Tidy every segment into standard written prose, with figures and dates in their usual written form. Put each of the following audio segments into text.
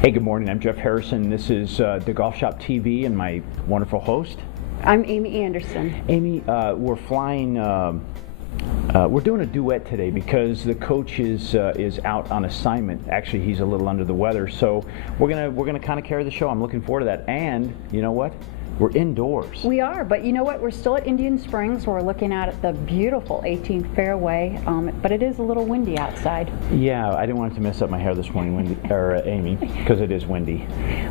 Hey, good morning. I'm Jeff Harrison. This is the Golf Shop TV and my wonderful host. I'm Amy Anderson. Amy, we're flying. We're doing a duet today because the coach is out on assignment. Actually, he's a little under the weather, so we're gonna kind of carry the show. I'm looking forward to that. And you know what? We're indoors. We are, but you know what? We're still at Indian Springs. We're looking out at the beautiful 18th fairway, but it is a little windy outside. Yeah, I didn't want it to mess up my hair this morning, Amy, because it is windy.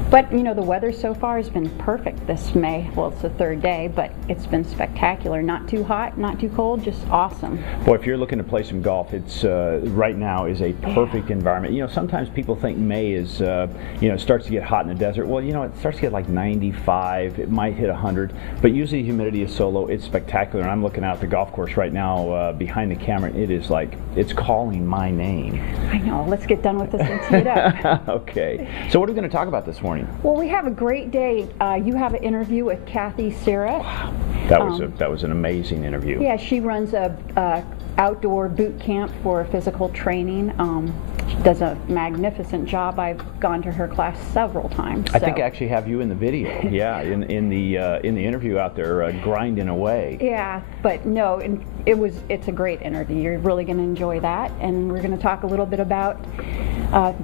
But you know, the weather so far has been perfect this May. Well, it's the third day, but it's been spectacular. Not too hot, not too cold, just awesome. Boy, if you're looking to play some golf, it's right now is a perfect environment. You know, sometimes people think May is, it starts to get hot in the desert. Well, you know, it starts to get like 95. It might hit 100, but usually humidity is so low, it's spectacular. And I'm looking out at the golf course right now behind the camera. It is like it's calling my name. I know. Let's get done with this and tee it up. Okay. So what are we going to talk about this morning? Well, we have a great day. You have an interview with Cathy Serif. Wow. That was an amazing interview. Yeah, she runs a outdoor boot camp for physical training. She does a magnificent job. I've gone to her class several times. I think I actually have you in the video. Yeah, in the interview out there grinding away. Yeah, but no, it's a great interview. You're really going to enjoy that, and we're going to talk a little bit about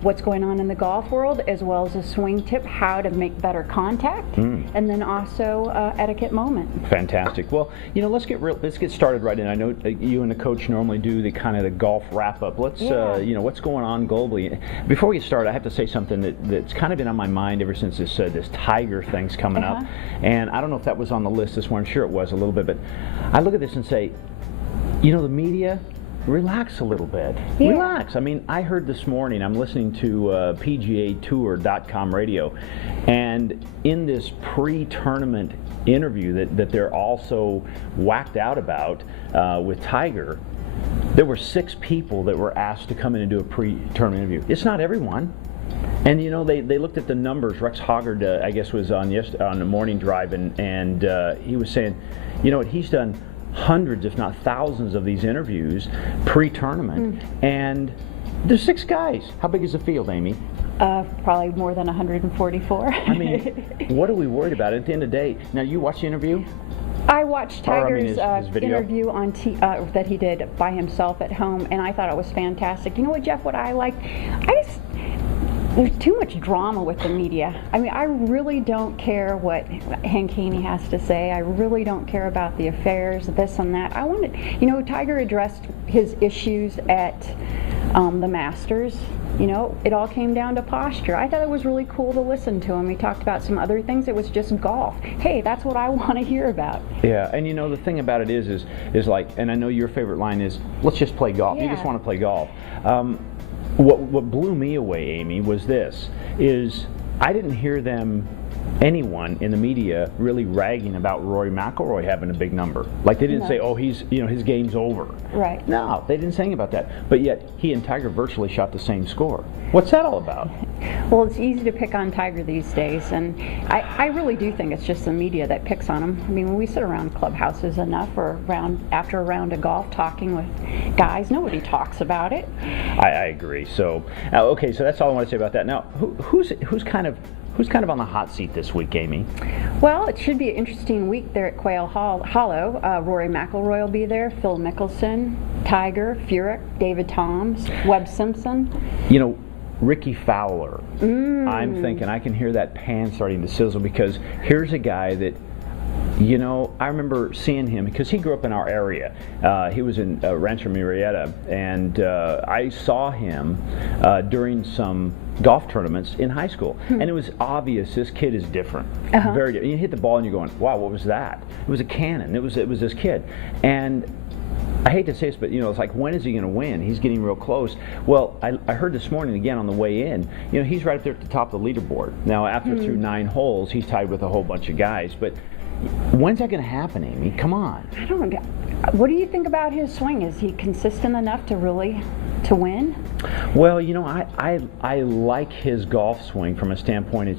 what's going on in the golf world, as well as a swing tip, how to make better contact, and then also etiquette moment. Fantastic. Well, you know, let's get started right in. I know you and the coach normally do the kind of the golf wrap up. Let's what's going on globally. Before we start, I have to say something that's kind of been on my mind ever since this Tiger thing's coming up, and I don't know if that was on the list this morning. I'm sure it was a little bit, but I look at this and say, you know, the media. Relax a little bit. Yeah. Relax. I mean, I heard this morning, I'm listening to PGAtour.com radio, and in this pre-tournament interview that they're also whacked out about with Tiger, there were 6 people that were asked to come in and do a pre-tournament interview. It's not everyone. And you know, they looked at the numbers. Rex Hoggard, I guess, was on the morning drive, and he was saying, you know what, he's done hundreds, if not thousands, of these interviews pre-tournament, and there's 6 guys. How big is the field, Amy? Probably more than 144. I mean, what are we worried about at the end of the day? Now, you watch the interview? I watched Tiger's his video? interview on that he did by himself at home, and I thought it was fantastic. You know what, Jeff, what I liked? There's too much drama with the media. I mean, I really don't care what Hank Haney has to say. I really don't care about the affairs, this and that. Tiger addressed his issues at the Masters. You know, it all came down to posture. I thought it was really cool to listen to him. He talked about some other things. It was just golf. Hey, that's what I want to hear about. Yeah, and you know, the thing about it is like, and I know your favorite line is, let's just play golf. Yeah. You just want to play golf. What blew me away, Amy, was I didn't hear anyone in the media really ragging about Rory McIlroy having a big number. Like they didn't say, oh, his game's over. Right. No, they didn't say anything about that. But yet he and Tiger virtually shot the same score. What's that all about? Well, it's easy to pick on Tiger these days, and I really do think it's just the media that picks on him. I mean, when we sit around clubhouses enough or after a round of golf talking with guys, nobody talks about it. I agree. So, okay, so that's all I want to say about that. Now, who's kind of on the hot seat this week, Amy? Well, it should be an interesting week there at Quail Hollow. Rory McIlroy will be there, Phil Mickelson, Tiger, Furyk, David Toms, Webb Simpson. You know, Ricky Fowler. I'm thinking I can hear that pan starting to sizzle, because here's a guy that, you know, I remember seeing him because he grew up in our area. He was in Rancho Murrieta, and I saw him during some golf tournaments in high school, and it was obvious this kid is different. Very different. You hit the ball and you're going, wow, what was that? It was a cannon. It was this kid, and I hate to say this, but you know, it's like, when is he going to win? He's getting real close. Well, I heard this morning again on the way in, you know, he's right up there at the top of the leaderboard. Now, after through 9 holes, he's tied with a whole bunch of guys, but when's that going to happen, Amy? Come on. I don't know. What do you think about his swing? Is he consistent enough to really to win? Well, you know, I like his golf swing from a standpoint.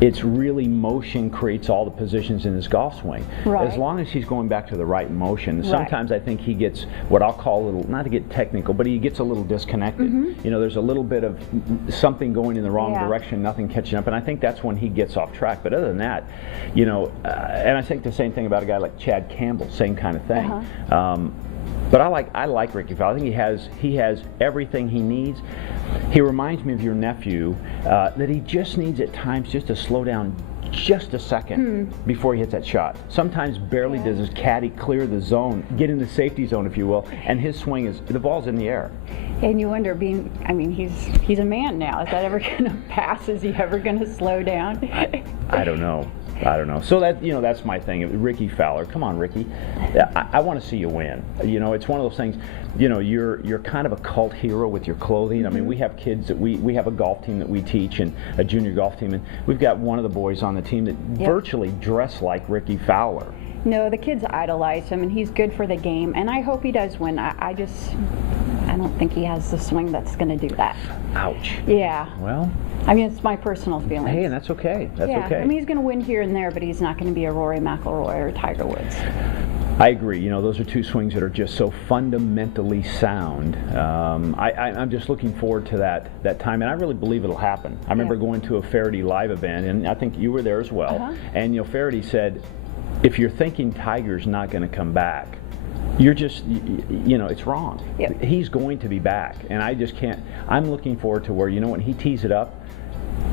It's really motion creates all the positions in his golf swing. Right. As long as he's going back to the right motion. Sometimes I think he gets what I'll call a little, not to get technical, but he gets a little disconnected. You know, there's a little bit of something going in the wrong direction, nothing catching up, and I think that's when he gets off track. But other than that, you know, and I think the same thing about a guy like Chad Campbell, same kind of thing. But I like Ricky Fowler. I think he has everything he needs. He reminds me of your nephew, that he just needs at times just to slow down just a second before he hits that shot. Sometimes barely does his caddy clear the zone, get in the safety zone, if you will, and his swing is, the ball's in the air. And you wonder, I mean, he's a man now. Is that ever going to pass? Is he ever going to slow down? I don't know. So that, you know, that's my thing. Ricky Fowler, come on, Ricky. I want to see you win. You know, it's one of those things. You know, you're kind of a cult hero with your clothing. I mean, we have kids that we have a golf team that we teach, and a junior golf team, and we've got one of the boys on the team that virtually dress like Ricky Fowler. No, the kids idolize him, and he's good for the game, and I hope he does win. I don't think he has the swing that's going to do that. Ouch. Yeah. Well, I mean, it's my personal feeling. hey, and that's okay. That's okay. I mean, he's going to win here and there, but he's not going to be a Rory McIlroy or Tiger Woods. I agree. You know, those are two swings that are just so fundamentally sound. I'm just looking forward to that time, and I really believe it'll happen. I remember going to a Faraday live event, and I think you were there as well. And you know, Faraday said, if you're thinking Tiger's not going to come back, you're just, you know, it's wrong. He's going to be back, and I just can't. I'm looking forward to where, you know, when he tees it up,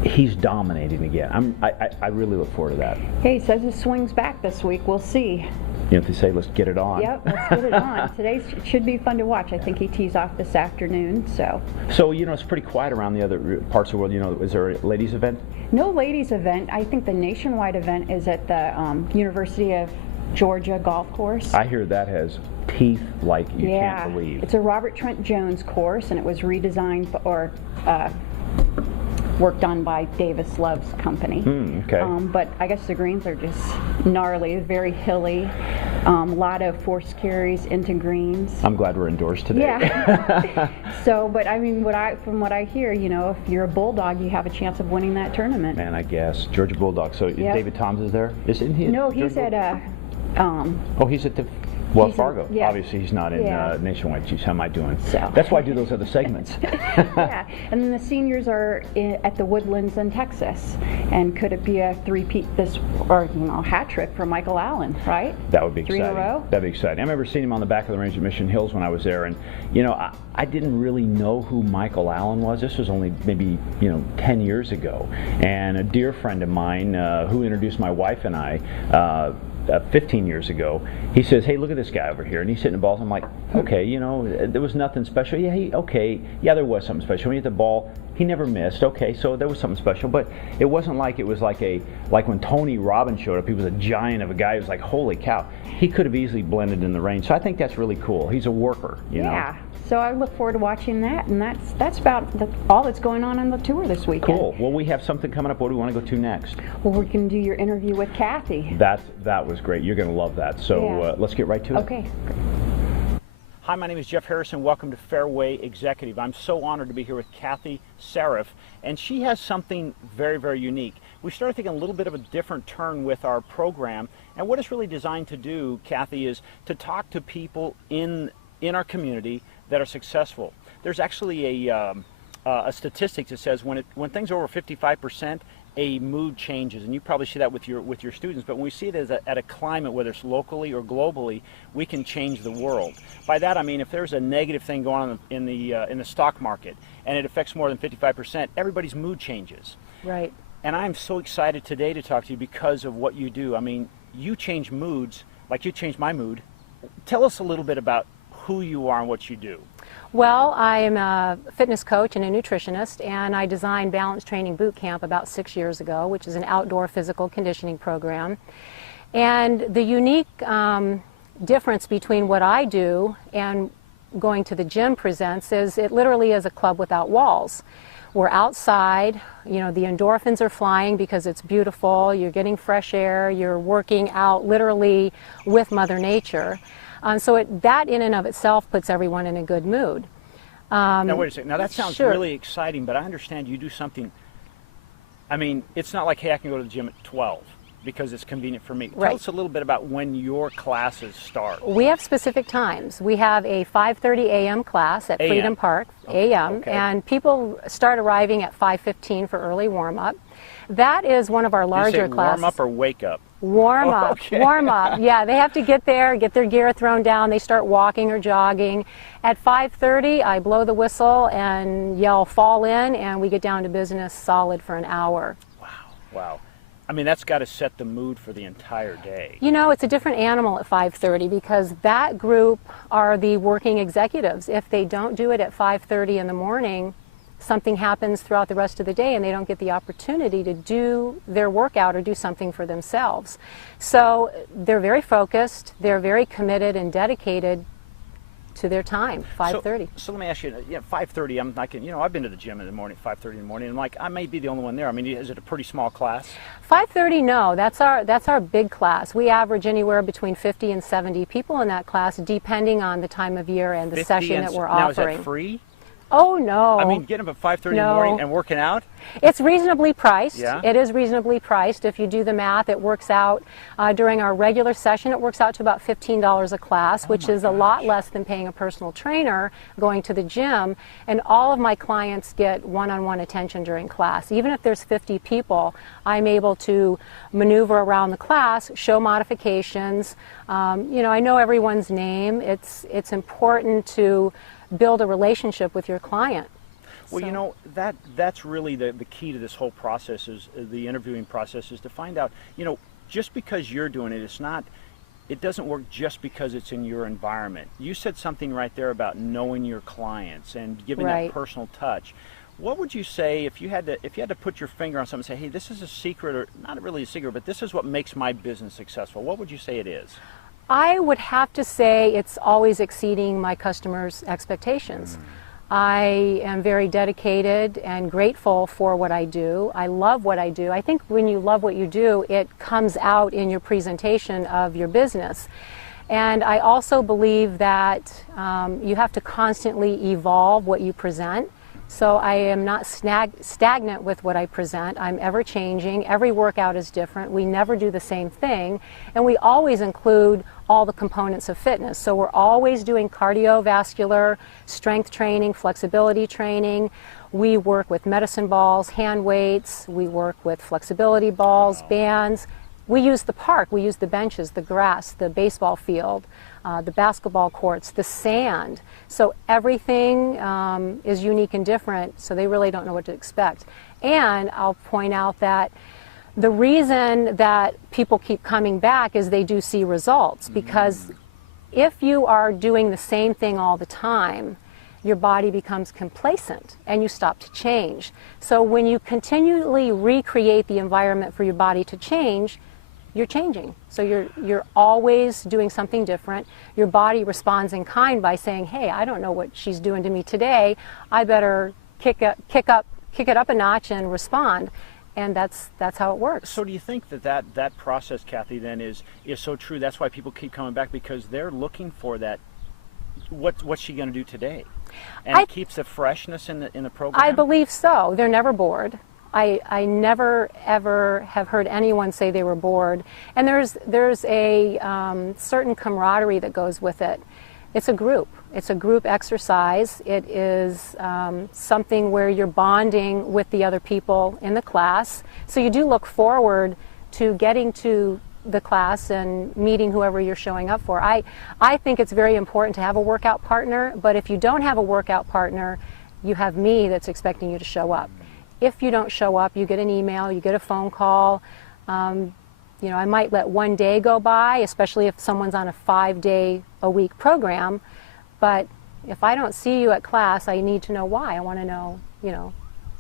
he's dominating again. I really look forward to that. Hey, he says his swing's back this week. We'll see. You know, to say, let's get it on. Yep, let's get it on. Today should be fun to watch. I think he tees off this afternoon. So, you know, it's pretty quiet around the other parts of the world. You know, is there a ladies' event? No ladies' event. I think the nationwide event is at the University of Georgia golf course. I hear that has teeth like you can't believe. It's a Robert Trent Jones course, and it was redesigned or worked on by Davis Love's company. Okay. But I guess the greens are just gnarly, very hilly. A lot of force carries into greens. I'm glad we're indoors today. Yeah. So, but I mean, from what I hear, you know, if you're a Bulldog, you have a chance of winning that tournament. Man, I guess Georgia Bulldog. So David Toms is there? Isn't he? No, he's at he's at the Wells Fargo. Yeah. Obviously, he's not in Nationwide. Geez, how am I doing? So. That's why I do those other segments. Yeah, and then the seniors are at the Woodlands in Texas. And could it be a three-peat hat trick for Michael Allen, right? That would be 3 exciting. in a row? That'd be exciting. I remember seeing him on the back of the range at Mission Hills when I was there, and you know, I didn't really know who Michael Allen was. This was only maybe 10 years ago, and a dear friend of mine who introduced my wife and I. 15 years ago, he says, "Hey, look at this guy over here," and he's hitting the balls. I'm like, "Okay, you know, there was nothing special." There was something special. When he hit the ball, he never missed. Okay, so there was something special, but it wasn't like it was like when Tony Robbins showed up. He was a giant of a guy. He was like, "Holy cow!" He could have easily blended in the range. So I think that's really cool. He's a worker, you know. Yeah. So I look forward to watching that, and that's about all that's going on the tour this weekend. Cool. Well, we have something coming up. What do we want to go to next? Well, we can do your interview with Cathy. That was great. You're going to love that. So let's get right to it. Okay. Hi, my name is Jeff Harrison. Welcome to Fairway Executive. I'm so honored to be here with Cathy Serif, and she has something very, very unique. We started taking a little bit of a different turn with our program, and what it's really designed to do, Cathy, is to talk to people in our community that are successful. There's actually a statistic that says when things are over 55%, a mood changes, and you probably see that with your students. But when we see it at a climate, whether it's locally or globally, we can change the world. By that I mean, if there's a negative thing going on in the stock market and it affects more than 55%, everybody's mood changes. Right. And I'm so excited today to talk to you because of what you do. I mean, you change moods like you changed my mood. Tell us a little bit about who you are and what you do. Well, I am a fitness coach and a nutritionist, and I designed Balance Training Boot Camp about 6 years ago, which is an outdoor physical conditioning program. And the unique difference between what I do and going to the gym presents is it literally is a club without walls. We're outside, you know, the endorphins are flying because it's beautiful, you're getting fresh air, you're working out literally with Mother Nature. So that in and of itself puts everyone in a good mood. Now wait a second. Now that sounds Sure. really exciting, but I understand you do something. I mean, it's not like, hey, I can go to the gym at 12 because it's convenient for me. Right. Tell us a little bit about when your classes start. We have specific times. We have a 5:30 a.m. class at AM. Freedom Park, a.m., Okay. and people start arriving at 5:15 for early warm-up. That is one of our Did you larger say classes. warm up or wake up? Warm Oh, up, okay. warm up. Yeah, they have to get there, get their gear thrown down. They start walking or jogging. At 5:30, I blow the whistle and yell, fall in, and we get down to business solid for an hour. Wow. I mean, that's got to set the mood for the entire day. You know, it's a different animal at 5:30 because that group are the working executives. If they don't do it at 5:30 in the morning, something happens throughout the rest of the day and they don't get the opportunity to do their workout or do something for themselves. So they're very focused, they're very committed and dedicated to their time, 5:30. So let me ask you, 5:30, I'm like, I've been to the gym in the morning, 5:30 in the morning, and like, I may be the only one there. I mean, is it a pretty small class? 5:30, no, that's our big class. We average anywhere between 50 and 70 people in that class, depending on the time of year and the 50 session and that we're now, offering. is that free? Oh no. I mean, getting up at 5:30 in the No. morning and working out? It's reasonably priced. Yeah? It is reasonably priced. If you do the math, it works out, during our regular session, it works out to about $15 a class, which is a lot less than paying a personal trainer going to the gym. And all of my clients get one-on-one attention during class. Even if there's 50 people, I'm able to maneuver around the class, show modifications. I know everyone's name. It's important to build a relationship with your client. Well, that's really the key to this whole process, is the interviewing process, is to find out, just because you're doing it, it doesn't work just because it's in your environment. You said something right there about knowing your clients and giving Right. that personal touch. What would you say if you had to put your finger on something and say, hey, this is a secret, or not really a secret, but this is what makes my business successful? What would you say it is? I would have to say it's always exceeding my customers' expectations. I am very dedicated and grateful for what I do. I love what I do. I think when you love what you do, it comes out in your presentation of your business. And I also believe that you have to constantly evolve what you present. So I am not stagnant with what I present. I'm ever changing. Every workout is different. We never do the same thing. And we always include all the components of fitness. So we're always doing cardiovascular, strength training, flexibility training. We work with medicine balls, hand weights. We work with flexibility balls, bands. We use the park. We use the benches, the grass, the baseball field, the basketball courts, the sand. So everything is unique and different, so they really don't know what to expect. And I'll point out that the reason that people keep coming back is they do see results, because if you are doing the same thing all the time, your body becomes complacent and you stop to change. So when you continually recreate the environment for your body to change, you're changing. So you're always doing something different. Your body responds in kind by saying, hey, I don't know what she's doing to me today. I better kick it up a notch and respond. And that's how it works. So do you think that process, Cathy, then is so true? That's why people keep coming back, because they're looking for that. What's she going to do today? And it keeps the freshness in the program. I believe so. They're never bored. I never ever have heard anyone say they were bored. And there's a certain camaraderie that goes with it. It's a group. It's a group exercise. It is something where you're bonding with the other people in the class. So you do look forward to getting to the class and meeting whoever you're showing up for. I think it's very important to have a workout partner, but if you don't have a workout partner, you have me that's expecting you to show up. If you don't show up, you get an email, you get a phone call. I might let one day go by, especially if someone's on a 5-day-a-week program. But if I don't see you at class, I need to know why. I want to know,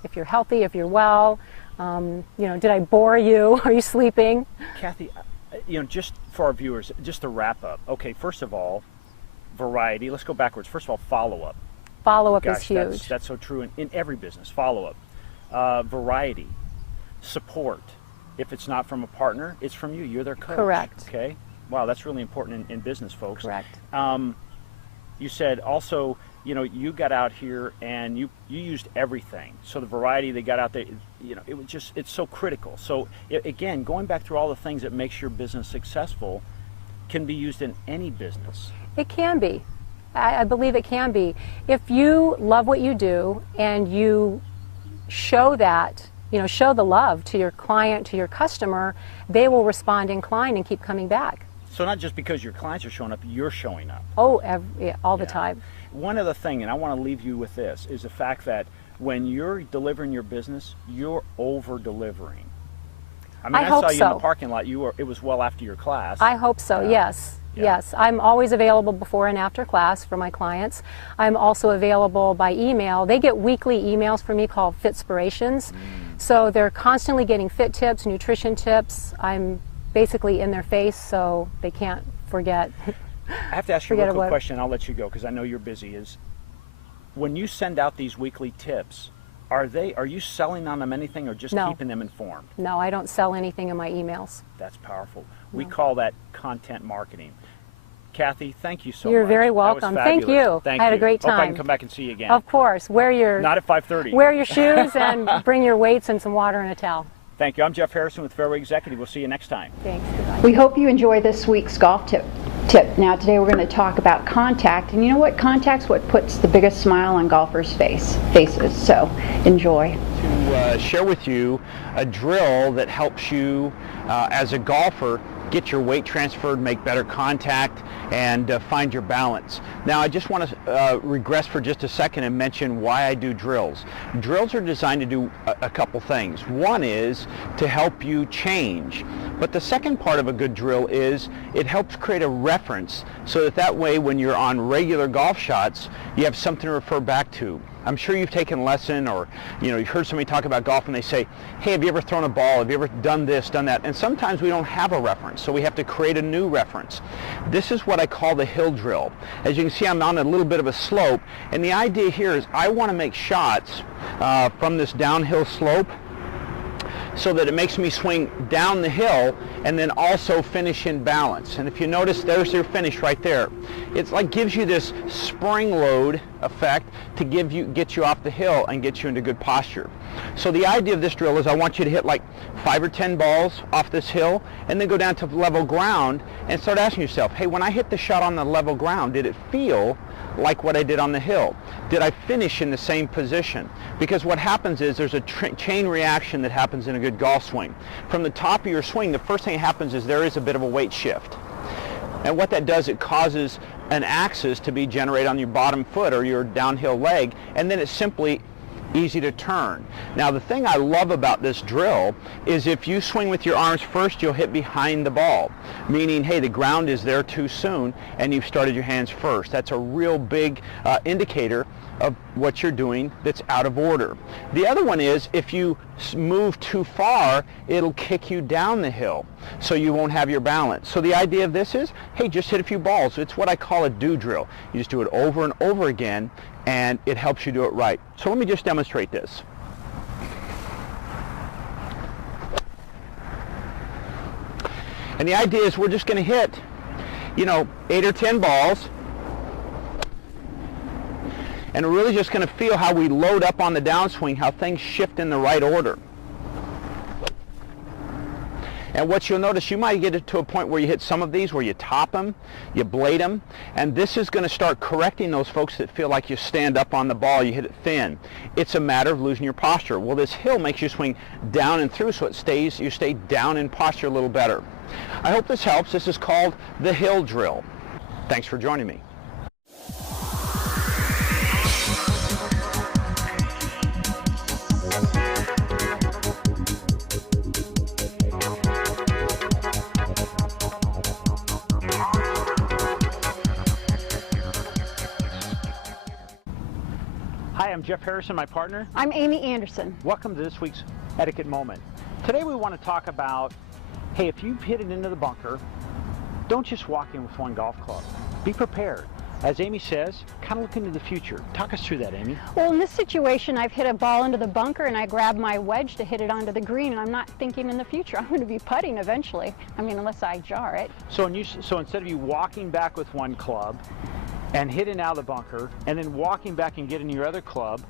if you're healthy, if you're well. Did I bore you? Are you sleeping? Cathy, just for our viewers, just to wrap up. Okay, first of all, variety. Let's go backwards. First of all, follow-up. Follow-up is huge. That's so true in every business. Follow-up. Variety, support. If it's not from a partner, it's from you. You're their coach. Correct. Okay. Wow, that's really important in business, folks. Correct. You said also you know, you got out here and you used everything. So the variety they got out there, you know, it was just, it's so critical. So again, going back through all the things that makes your business successful can be used in any business. It can be. I believe it can be. If you love what you do and you show that, you know, show the love to your client, to your customer, they will respond in kind and keep coming back. So not just because your clients are showing up, you're showing up. Oh, all the time. One other thing, and I want to leave you with this, is the fact that when you're delivering your business, you're over-delivering. I mean, I saw you in the parking lot. It was well after your class. I hope so, yes. Yeah. Yes, I'm always available before and after class for my clients. I'm also available by email. They get weekly emails from me called Fitspirations. So they're constantly getting fit tips, nutrition tips. I'm basically in their face, so they can't forget. I have to ask you a real quick question, I'll let you go because I know you're busy. Is when you send out these weekly tips, are you selling on them anything or just keeping them informed? No, I don't sell anything in my emails. That's powerful. No. We call that content marketing. Kathy, thank you so much. You're very welcome. Thank you. I had a great time. Hope I can come back and see you again. Of course. Not at 5:30. Wear your shoes and bring your weights and some water and a towel. Thank you. I'm Jeff Harrison with Fairway Executive. We'll see you next time. Thanks. Goodbye. We hope you enjoy this week's golf tip. Now today we're going to talk about contact, and you know what? Contact's what puts the biggest smile on golfers' faces. So enjoy. To share with you a drill that helps you as a golfer get your weight transferred, make better contact, and find your balance. Now I just want to regress for just a second and mention why I do drills. Drills are designed to do a couple things. One is to help you change, but the second part of a good drill is it helps create a reference so that way when you're on regular golf shots you have something to refer back to. I'm sure you've taken a lesson, or you've heard somebody talk about golf and they say, hey, have you ever thrown a ball? Have you ever done this, done that? And sometimes we don't have a reference, so we have to create a new reference. This is what I call the hill drill. As you can see, I'm on a little bit of a slope, and the idea here is I want to make shots from this downhill slope so that it makes me swing down the hill and then also finish in balance. And if you notice, there's your finish right there. It's like gives you this spring load effect to get you off the hill and get you into good posture. So the idea of this drill is I want you to hit like 5 or 10 balls off this hill and then go down to level ground and start asking yourself, hey, when I hit the shot on the level ground, did it feel like what I did on the hill? Did I finish in the same position? Because what happens is there's a chain reaction that happens in a good golf swing. From the top of your swing, the first thing that happens is there is a bit of a weight shift. And what that does, it causes an axis to be generated on your bottom foot or your downhill leg, and then it's simply easy to turn. Now the thing I love about this drill is if you swing with your arms first, you'll hit behind the ball, meaning, hey, the ground is there too soon and you've started your hands first. That's a real big indicator of what you're doing that's out of order. The other one is if you move too far, it'll kick you down the hill, so you won't have your balance. So the idea of this is, hey, just hit a few balls. It's what I call a do drill. You just do it over and over again, and it helps you do it right. So let me just demonstrate this. And the idea is we're just going to hit, 8 or 10 balls, and we're really just going to feel how we load up on the downswing, how things shift in the right order. And what you'll notice, you might get it to a point where you hit some of these where you top them, you blade them, and this is going to start correcting those folks that feel like you stand up on the ball, you hit it thin. It's a matter of losing your posture. Well, this hill makes you swing down and through, so you stay down in posture a little better. I hope this helps. This is called the hill drill. Thanks for joining me. Hi, I'm Jeff Harrison, my partner. I'm Amy Anderson. Welcome to this week's Etiquette Moment. Today we want to talk about, hey, if you've hit it into the bunker, don't just walk in with one golf club. Be prepared. As Amy says, kind of look into the future. Talk us through that, Amy. Well, in this situation, I've hit a ball into the bunker and I grab my wedge to hit it onto the green, and I'm not thinking in the future. I'm going to be putting eventually. I mean, unless I jar it. So instead of you walking back with one club and hitting out of the bunker, and then walking back and getting your other club,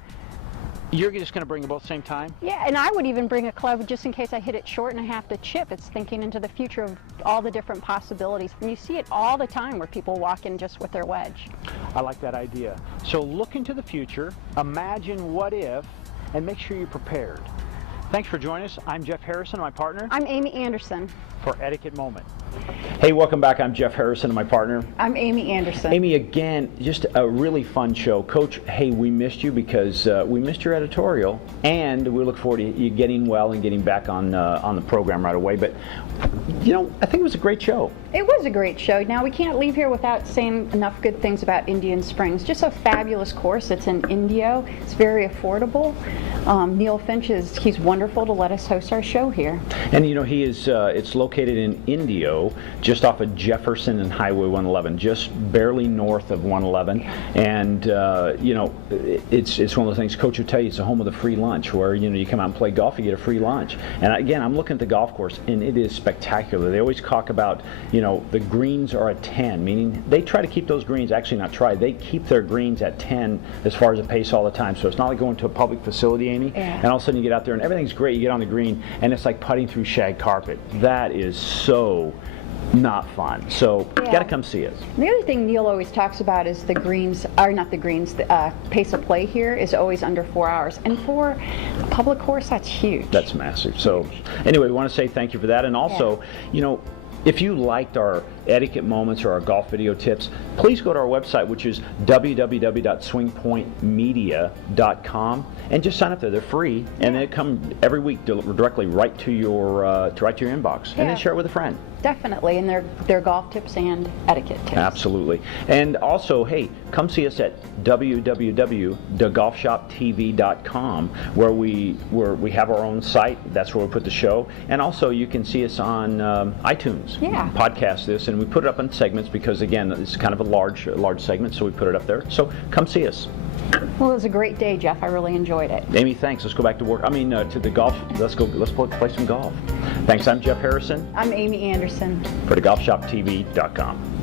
you're just going to bring them both at the same time? Yeah, and I would even bring a club just in case I hit it short and I have to chip. It's thinking into the future of all the different possibilities. And you see it all the time where people walk in just with their wedge. I like that idea. So look into the future, imagine what if, and make sure you're prepared. Thanks for joining us. I'm Jeff Harrison, my partner. I'm Amy Anderson. For Etiquette Moment. Hey, welcome back. I'm Jeff Harrison, and my partner. I'm Amy Anderson. Amy, again, just a really fun show. Coach, hey, we missed you because we missed your editorial, and we look forward to you getting well and getting back on the program right away. But, you know, I think it was a great show. It was a great show. Now, we can't leave here without saying enough good things about Indian Springs. Just a fabulous course. It's in Indio. It's very affordable. Neil Finch he's wonderful to let us host our show here. And, you know, he is, it's located in Indio, just off of Jefferson and Highway 111, just barely north of 111. And, you know, it's one of the things Coach will tell you, it's the home of the free lunch, where, you know, you come out and play golf, you get a free lunch. And again, I'm looking at the golf course, and it is spectacular. They always talk about, you know, the greens are at 10, meaning they try to keep those greens, actually not try, they keep their greens at 10 as far as the pace all the time. So it's not like going to a public facility, Amy, and all of a sudden you get out there and everything's great, you get on the green, and it's like putting through shag carpet. That is so not fun. So you got to come see us. The other thing Neil always talks about is the greens, or not the greens, the pace of play here is always under 4 hours. And for a public course, that's huge. That's massive. So anyway, we want to say thank you for that. And also, you know, if you liked our etiquette moments or our golf video tips, please go to our website, which is www.swingpointmedia.com, and just sign up there. They're free, and they come every week directly right to your inbox, and then share it with a friend. Definitely, and they're golf tips and etiquette tips. Absolutely. And also, hey, come see us at www.golfshoptv.com, where we have our own site. That's where we put the show. And also, you can see us on iTunes. Yeah. Podcast this, and we put it up in segments because, again, it's kind of a large segment, so we put it up there. So come see us. Well, it was a great day, Jeff. I really enjoyed it. Amy, thanks. Let's go back to work. I mean, to the golf. Let's play some golf. Thanks. I'm Jeff Harrison. I'm Amy Anderson. For the golfshoptv.com.